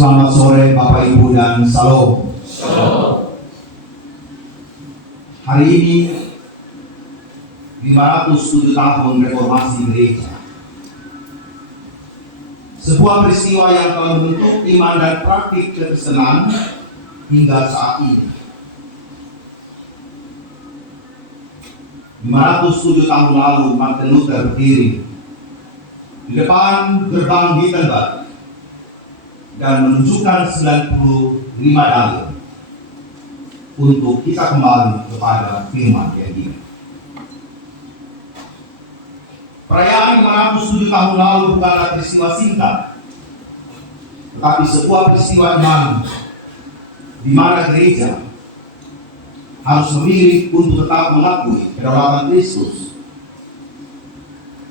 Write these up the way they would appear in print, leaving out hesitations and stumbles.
Selamat sore Bapak Ibu dan Salam. Hari ini 507 tahun reformasi gereja. Sebuah peristiwa yang telah membentuk iman dan praktik kekristenan hingga saat ini. 507 tahun lalu Martin Luther berdiri di depan gerbang Wittenberg dan menunjukkan 95 dalil untuk kita kembali kepada firman yang ini. Perayaan 507 tahun lalu bukanlah peristiwa singkat, tetapi sebuah peristiwa iman di mana gereja harus memilih untuk tetap mengakui kedaulatan Kristus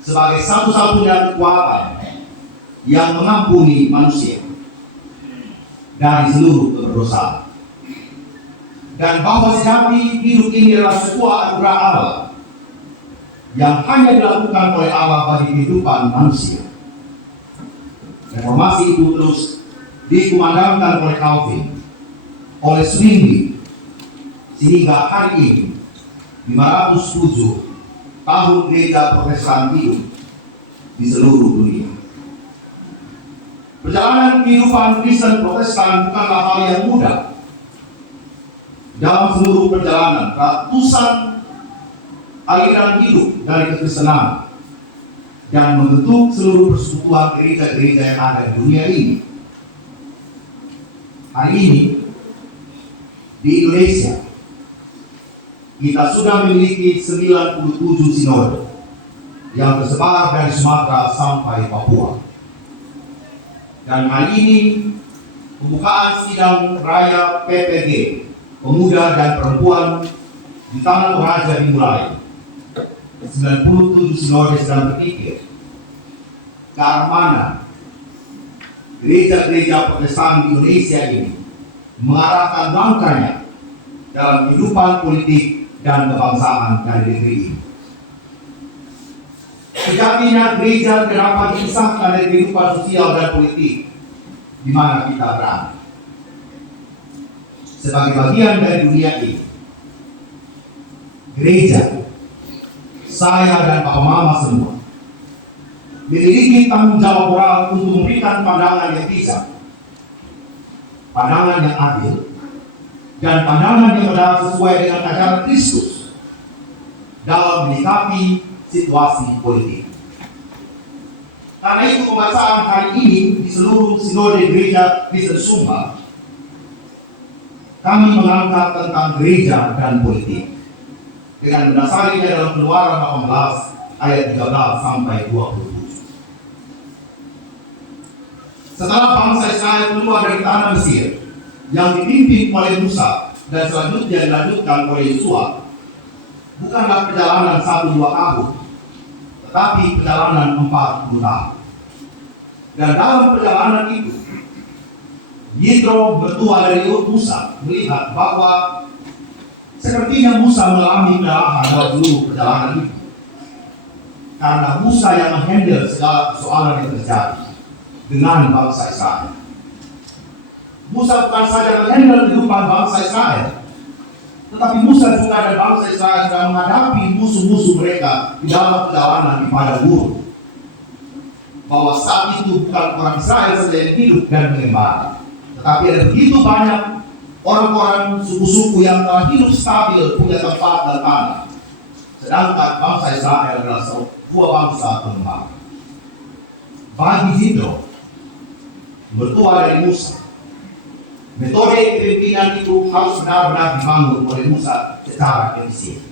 sebagai satu-satunya kekuatan yang mengampuni manusia dari seluruh keberdosaan, dan bahwa sejati hidup ini adalah sebuah anugerah Allah yang hanya dilakukan oleh Allah bagi kehidupan manusia. Reformasi itu terus dikumandangkan oleh Calvin, oleh Zwingli, sehingga hari ini 507 tahun gereja Protestan hidup di seluruh dunia. Perjalanan kehidupan Kristen Protestan bukanlah hal yang mudah. Dalam seluruh perjalanan, ratusan aliran hidup dari kekristenan dan membentuk seluruh persekutuan gereja-gereja yang ada di dunia ini. Hari ini di Indonesia kita sudah memiliki 97 sinode yang tersebar dari Sumatera sampai Papua. Dan hari ini pembukaan sidang raya PPG Pemuda dan Perempuan di Tanah Toraja dimulai. 97 sinode sedang berpikir ke arah mana gereja-gereja Protestan di Indonesia ini mengarahkan langkahnya dalam kehidupan politik dan kebangsaan dari negeri ini. Sejatinya gereja tidak dapat dipisahkan dari kehidupan sosial dan politik di mana kita berada. Sebagai bagian dari dunia ini, gereja, saya dan Bapak Mama semua memiliki tanggung jawab moral untuk memberikan pandangan yang bijak, pandangan yang adil, dan pandangan yang benar sesuai dengan ajaran Kristus dalam menyikapi situasi politik. Karena itu pembacaan hari ini di seluruh sinode gereja Kristen Sumba, kami mengangkat tentang gereja dan politik dengan mendasarinya dalam Keluaran 18 ayat 13 sampai 27. Setelah bangsa Israel keluar dari tanah Mesir yang dipimpin oleh Musa dan selanjutnya dilanjutkan oleh Yosua, bukanlah perjalanan 1-2 tahun, tetapi perjalanan 40 tahun. Dan dalam perjalanan itu, Yitro mertua dari Musa melihat bahwa sepertinya Musa mengalami kelelahan dalam seluruh perjalanan itu, karena Musa yang menghandle segala persoalan yang terjadi dengan bangsa Israel. Musa bukan saja menghandle kehidupan bangsa Israel, tetapi Musa juga dan bangsa Israel sedang menghadapi musuh-musuh mereka di dalam perjalanan di padang gurun. Bahwa saat itu bukan orang Israel saja yang hidup dan mengembara, tetapi ada begitu banyak orang-orang suku-suku yang telah hidup stabil, punya tempat dan tanah. Sedangkan bangsa Israel adalah sebuah bangsa pengembara. Bagi Yitro, mertua dari Musa, metode kepemimpinan itu harus benar-benar dibangun oleh Musa secara efisien.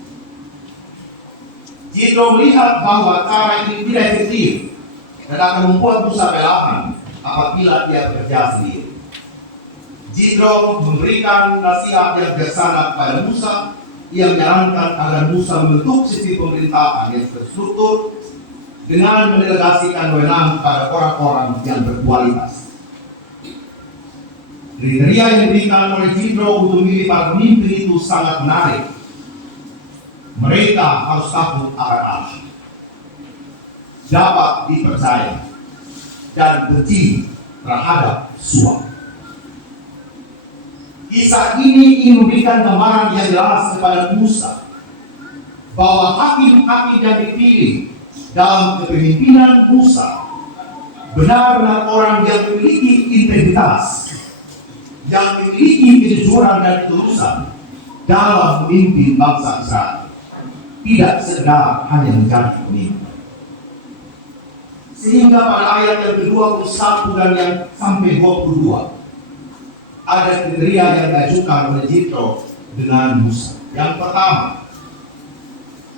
Yitro melihat bahwa cara ini tidak efektif dan akan membuat Musa kelelahan apabila dia bekerja sendiri. Yitro memberikan nasihat yang bijaksana kepada Musa. Ia menyarankan agar Musa membentuk sistem pemerintahan yang terstruktur dengan mendelegasikan wewenang kepada orang-orang yang berkualitas. Kriteria yang diberikan oleh Yitro untuk memilih para pemimpin itu sangat menarik. Mereka harus takut akan Allah, dapat dipercaya, dan benci terhadap suap. Kisah ini ingin memberikan gambaran yang jelas kepada Musa bahwa hakim-hakim yang dipilih dalam kepemimpinan Musa benar-benar orang yang memiliki integritas, yang memiliki kejujuran dan ketulusan dalam memimpin bangsa Israel, tidak sekedar hanya menjadi pemimpin. Sehingga pada ayat yang ke-21 dan yang sampai 22 ada kriteria yang diajukan oleh Jitro dengan Musa. Yang pertama,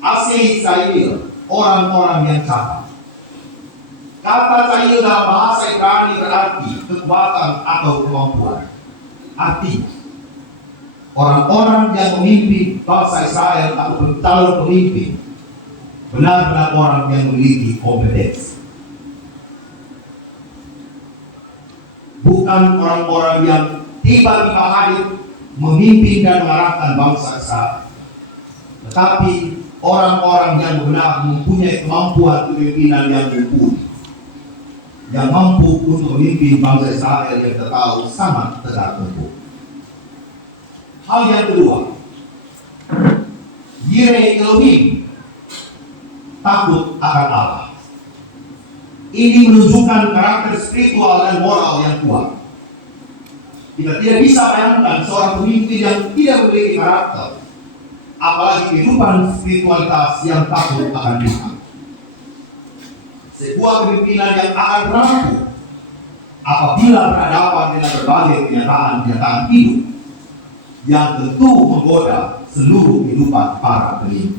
asli Israel, orang-orang yang catat. Kata Israel dalam bahasa Ibrani berarti kekuatan atau kemampuan. Artinya, orang-orang yang memimpin bangsa Israel atau calon pemimpin benar-benar orang yang memiliki kompetensi. Bukan orang-orang yang tiba-tiba hadir memimpin dan mengarahkan bangsa Israel, tetapi orang-orang yang benar mempunyai kemampuan kepemimpinan yang mumpuni, yang mampu untuk memimpin bangsa Israel yang kita tahu sangat tegak lembut. Hal yang kedua, Yireh Elohim, takut akan Allah. Ini menunjukkan karakter spiritual dan moral yang kuat. Kita tidak bisa bayangkan seorang pemimpin yang tidak memiliki karakter, apalagi kehidupan spiritualitas yang takut akan Tuhan. Sebuah kepemimpinan yang akan rapuh apabila berhadapan dengan berbagai kenyataan hidup yang tentu menggoda seluruh kehidupan para pemimpin.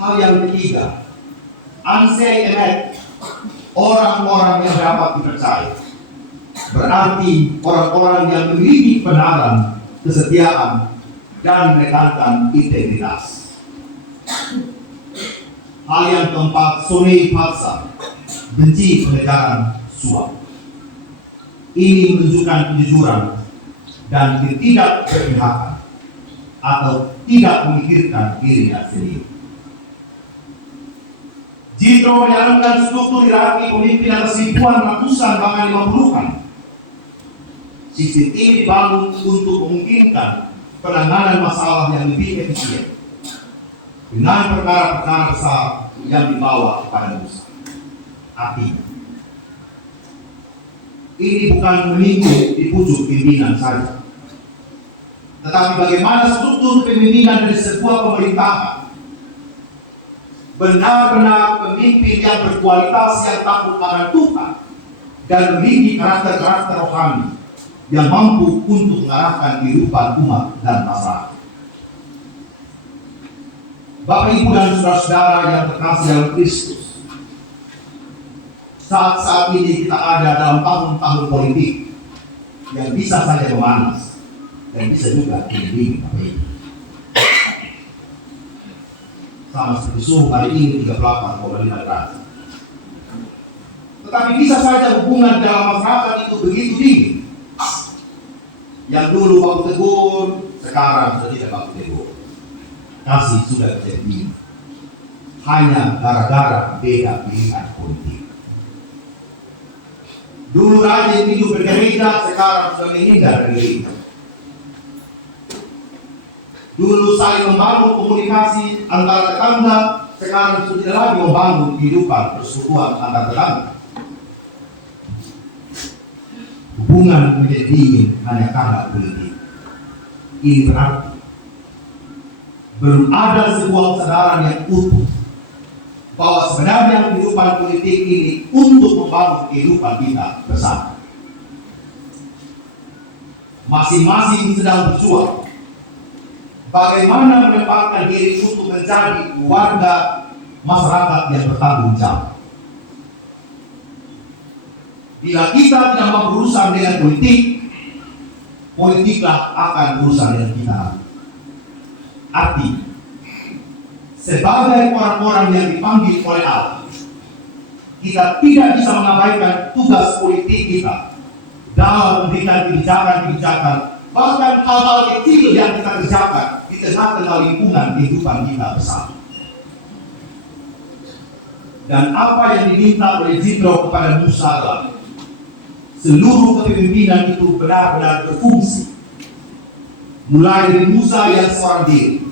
Hal yang ketiga, ansei emet, orang-orang yang dapat dipercaya. Berarti orang-orang yang memiliki kebenaran, kesetiaan, dan menekankan integritas. Hal yang keempat, sonei paksa, benci pengejaran suap. Ini menunjukkan kejujuran dan tidak berpihakan atau tidak memikirkan dirinya sendiri. Jitro menyarankan struktur hierarki pemimpin atas ribuan ratusan bahkan 50-an. Sistem ini dibangun untuk memungkinkan penanganan masalah yang lebih efisien dengan perkara-perkara besar yang dibawa kepada Musa. Artinya, ini bukan meninggung di pucuk pimpinan saja, tetapi bagaimana struktur pemimpinan dari sebuah pemerintahan benar-benar pemimpin yang berkualitas, yang takut akan Tuhan dan memiliki karakter-karakter rohani yang mampu untuk mengarahkan kehidupan umat dan masyarakat. Bapak, Ibu, dan saudara-saudara yang terkasih dalam Kristus, saat-saat ini kita ada dalam tahun-tahun politik yang bisa saja memanas dan bisa juga dingin, Bapak Ibu. Sama seperti suhu hari ini 38,5 derajat. Tetapi bisa saja hubungan dalam masyarakat itu begitu dingin. Yang dulu baku tegur, sekarang sudah tidak baku tegur. Kasih sudah terjadi hanya gara-gara beda pilihan politik. Dulu rajin hidup bergereja, sekarang sudah menghindar dari gereja. Dulu saling membangun komunikasi antara tetangga, sekarang sudah tidak lagi membangun kehidupan persekutuan antar tetangga. Hubungan menjadi dingin hanya karena politik. Ini berarti belum ada sebuah kesadaran yang utuh bahwa sebenarnya kehidupan politik ini untuk membangun kehidupan kita bersama. Masing-masing sedang berjuang bagaimana menempatkan diri untuk menjadi warga masyarakat yang bertanggung jawab. Bila kita tidak mau berurusan dengan politik, politiklah akan berurusan dengan kita. Artinya, sebagai orang-orang yang dipanggil oleh Allah, kita tidak bisa mengabaikan tugas politik kita dalam memberikan kebijakan-kebijakan, bahkan hal-hal kecil yang kita kerjakan di tengah-tengah lingkungan kehidupan kita bersama. Dan apa yang diminta oleh Jitro kepada Musa adalah seluruh kepemimpinan itu benar-benar berfungsi. Mulai dari Musa yang seorang diri,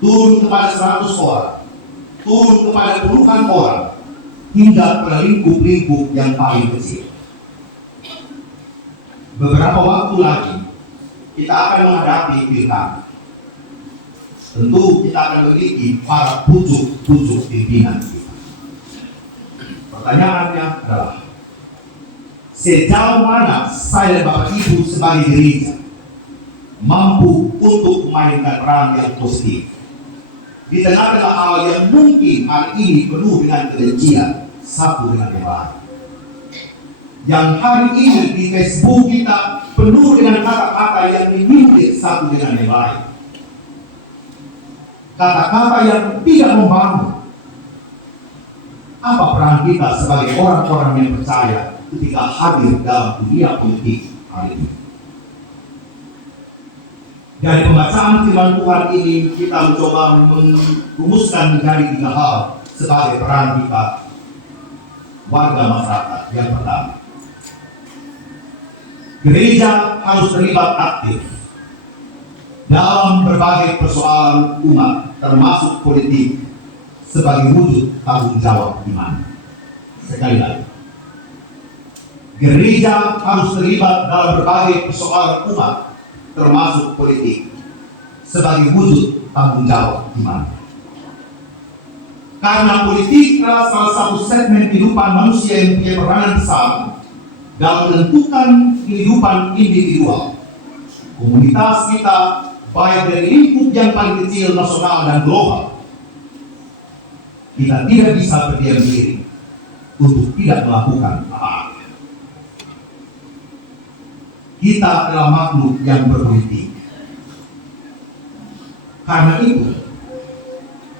turun kepada 100 orang, turun kepada puluhan orang, hingga pada lingkup-lingkup yang paling kecil. Beberapa waktu lagi, kita akan menghadapi pilkada. Tentu kita akan memiliki para pucuk-pucuk pimpinan kita. Pertanyaannya adalah, sejauh mana saya dan Bapak Ibu sebagai gereja mampu untuk memainkan peran yang positif di tengah-tengah hal yang mungkin hari ini penuh dengan kebencian satu dengan yang lain. Yang hari ini di Facebook kita penuh dengan kata-kata yang menyindir satu dengan yang lain. Kata-kata yang tidak membangun. Apa peran kita sebagai orang-orang yang percaya ketika hadir dalam dunia politik hari ini? Dari pembacaan firman Tuhan ini kita mencoba merumuskan menjadi 3 hal sebagai peran kita warga masyarakat. Yang pertama, gereja harus terlibat aktif dalam berbagai persoalan umat, termasuk politik, sebagai wujud tanggung jawab iman. Sekali lagi, gereja harus terlibat dalam berbagai persoalan umat, termasuk politik, sebagai wujud tanggung jawab iman. Karena politik adalah salah satu segmen kehidupan manusia yang punya peranan besar dalam menentukan kehidupan individual, komunitas kita, baik dari lingkup yang paling kecil, nasional dan global. Kita tidak bisa berdiam diri untuk tidak melakukan apa-apa. Kita adalah makhluk yang berpolitik. Karena itu,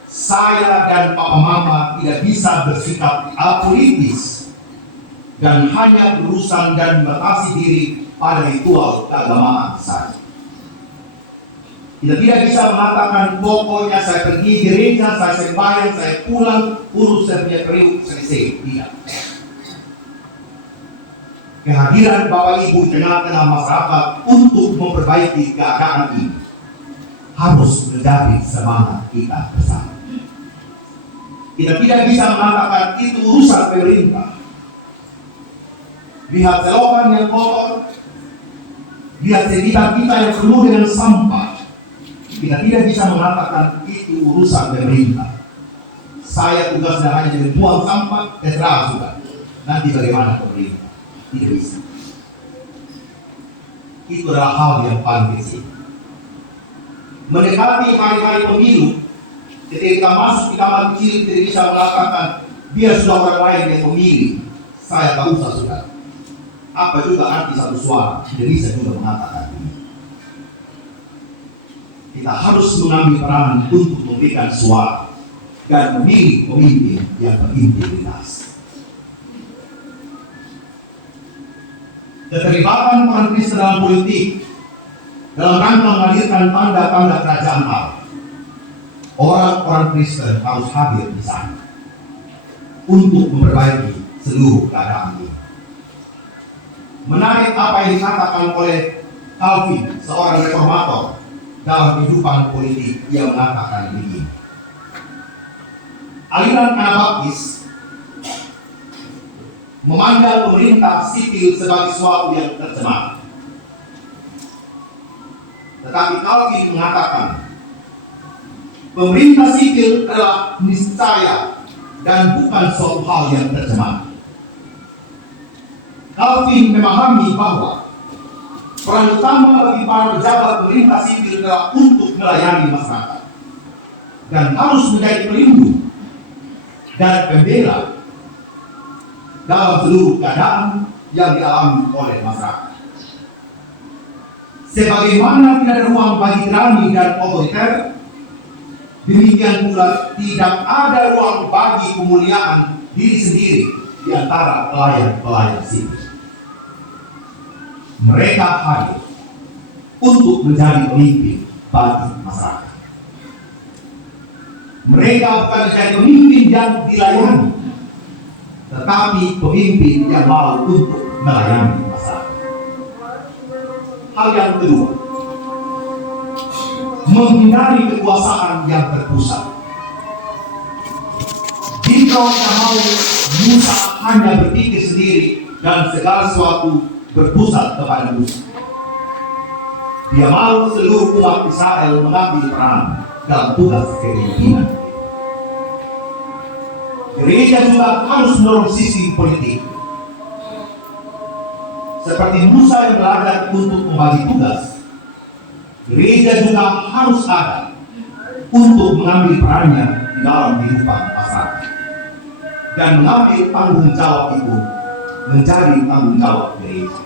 saya dan Papa Mama tidak bisa bersikap apolitis dan hanya berurusan dan membatasi diri pada ritual keagamaan saja. Kita tidak bisa mengatakan pokoknya saya pergi gereja, saya sembahyang, saya pulang, urus saya punya periuk, selesai. Tidak. Kehadiran Bapak Ibu tengah-tengah masyarakat untuk memperbaiki keadaan ini harus menjadi semangat kita bersama. Kita tidak bisa mengatakan itu urusan pemerintah. Lihat selokan yang kotor, lihat sekitar kita yang penuh dengan sampah. Kita tidak bisa mengatakan itu urusan pemerintah. Saya tugasnya hanya membuang sampah, terserah sudah. Nanti bagaimana pemerintah? Tidak bisa. Itu adalah hal yang paling kecil. Mendekati hari-hari pemilu, ketika kita masuk di kamar kecil, tidak bisa mengatakan biar sudah orang lain yang memilih. Saya tak usah sudah. Apa juga arti satu suara? Tidak bisa juga mengatakan ini. Kita harus mengambil peran untuk memberikan suara dan memilih pemimpin yang berintegritas. Keterlibatan orang Kristen dalam politik dalam rangka menghadirkan tanda-tanda kerajaan Allah. Orang-orang Kristen harus hadir di sana untuk memperbaiki seluruh keadaan ini. Menarik apa yang dikatakan oleh Calvin, seorang reformator dalam kehidupan politik. Ia mengatakan begini: aliran Anabaptis memandang pemerintah sipil sebagai sesuatu yang tercemar. Tetapi Calvin mengatakan pemerintah sipil adalah niscaya dan bukan suatu hal yang tercemar. Calvin memahami bahwa peran utama bagi para pejabat pemerintah sipil adalah untuk melayani masyarakat dan harus menjadi pelindung dan pembela dalam seluruh keadaan yang dialami oleh masyarakat. Sebagaimana tidak ada ruang bagi tirani dan otoriter, demikian pula tidak ada ruang bagi kemuliaan diri sendiri di antara pelayan-pelayan sipil. Mereka hadir untuk menjadi pemimpin bagi masyarakat. Mereka bukan menjadi pemimpin yang dilayani, tetapi pemimpin yang mau untuk melayani masyarakat. Hal yang kedua, menghindari kekuasaan yang terpusat. Jika kita mau Musa hanya berpikir sendiri dan segala sesuatu berpusat kepada Musa, dia mau seluruh umat Israel mengambil peran dalam tugas kepemimpinan. Gereja juga harus mendorong sisi politik. Seperti Musa yang belajar untuk membagi tugas, gereja juga harus ada untuk mengambil perannya di dalam kehidupan masyarakat. Dan mengambil tanggung jawab itu menjadi tanggung jawab gereja.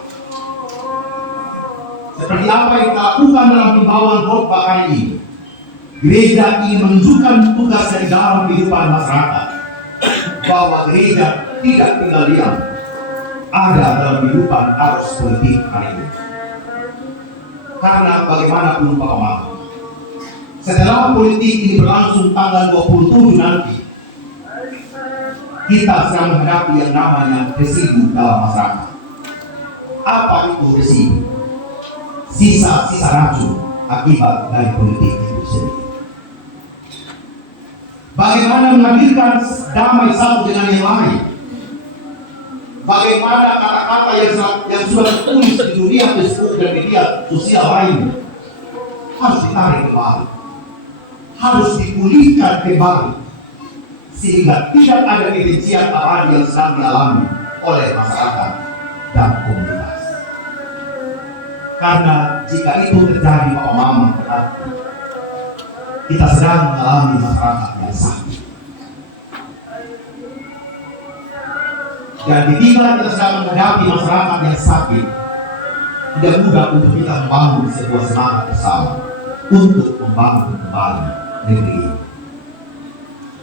Seperti apa yang kita lakukan dalam pembawaan khotbah kali ini, gereja ingin menunjukkan tugasnya di dalam kehidupan masyarakat, bahwa gereja tidak tinggal diam, ada dalam kehidupan arus politik hari ini. Karena bagaimanapun Pak Omar, setelah politik ini berlangsung tanggal 27 nanti, kita sedang menghadapi yang namanya residu dalam masyarakat. Apa itu residu? Sisa-sisa racun akibat dari politik itu sendiri. Bagaimana menghadirkan damai satu dengan yang lain? Bagaimana kata-kata yang sudah tertulis di dunia Facebook dan media sosial lainnya harus ditarik kembali, harus dipulihkan kembali, sehingga tidak ada kebencian abadi yang sedang dialami oleh masyarakat dan komunitas. Karena jika itu terjadi, Pak Mama, berarti kita sedang mengalami masyarakat yang sakit. Dan ketika kita sedang menghadapi masyarakat yang sakit, tidak mudah untuk kita membangun sebuah semangat bersama untuk membangun kembali negeri ini.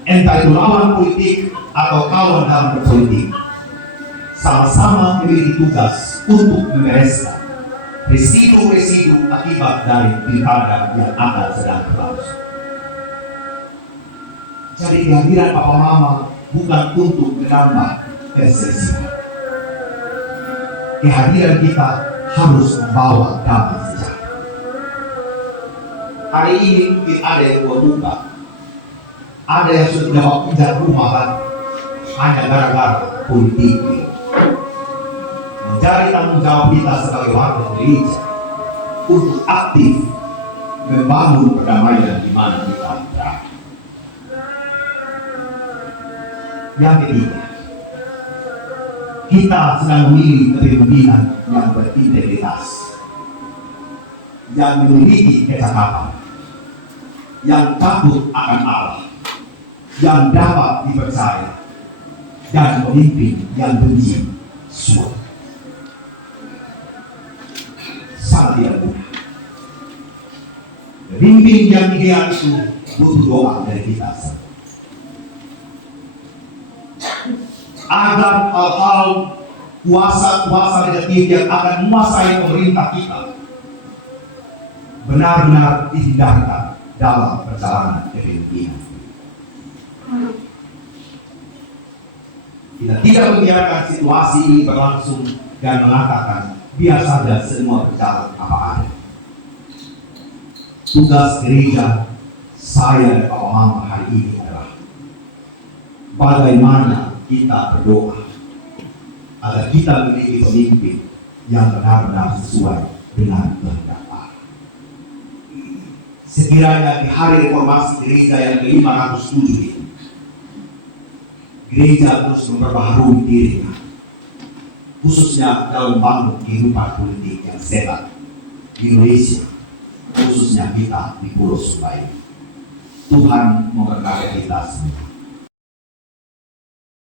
Entah itu lawan politik atau kawan dalam berpolitik, sama-sama memiliki tugas untuk membereskan residu-residu akibat dari pilkada yang akan sedang berlangsung. Jadi kehadiran Papa Mama bukan untuk menambah persepsi. Kehadiran kita harus membawa damai sejahtera. Hari ini mungkin ada yang buka, ada yang sudah tidak mau pindah rumah kan, hanya gara-gara politik. Menjadi tanggung jawab kita sebagai warga gereja untuk aktif membangun perdamaian di mana kita berada. Yang ketiga, kita sedang memilih kepemimpinan yang berintegritas, yang memiliki kecakapan, yang takut akan Allah, yang dapat dipercaya, dan pemimpin yang benci suara. Sangat tidak mudah. Pemimpin yang ideal itu butuh doa dari kita agar hal-hal kuasa-kuasa negatif yang akan menguasai pemerintah kita benar-benar dihindarkan dalam perjalanan kepemimpinan. Kita tidak membiarkan situasi ini berlangsung dan mengatakan biar saja semua berjalan apa ada. Tugas gereja saya dan Pak Mama hari ini adalah bagaimana kita berdoa agar kita memiliki pemimpin yang benar-benar sesuai dengan kehendak Allah. Sekiranya di hari reformasi gereja yang ke-507 ini, gereja terus memperbaharui dirinya, khususnya dalam membangun kehidupan politik yang sehat di Indonesia, khususnya kita di Pulau Sumbawa. Tuhan memberkati kita semua.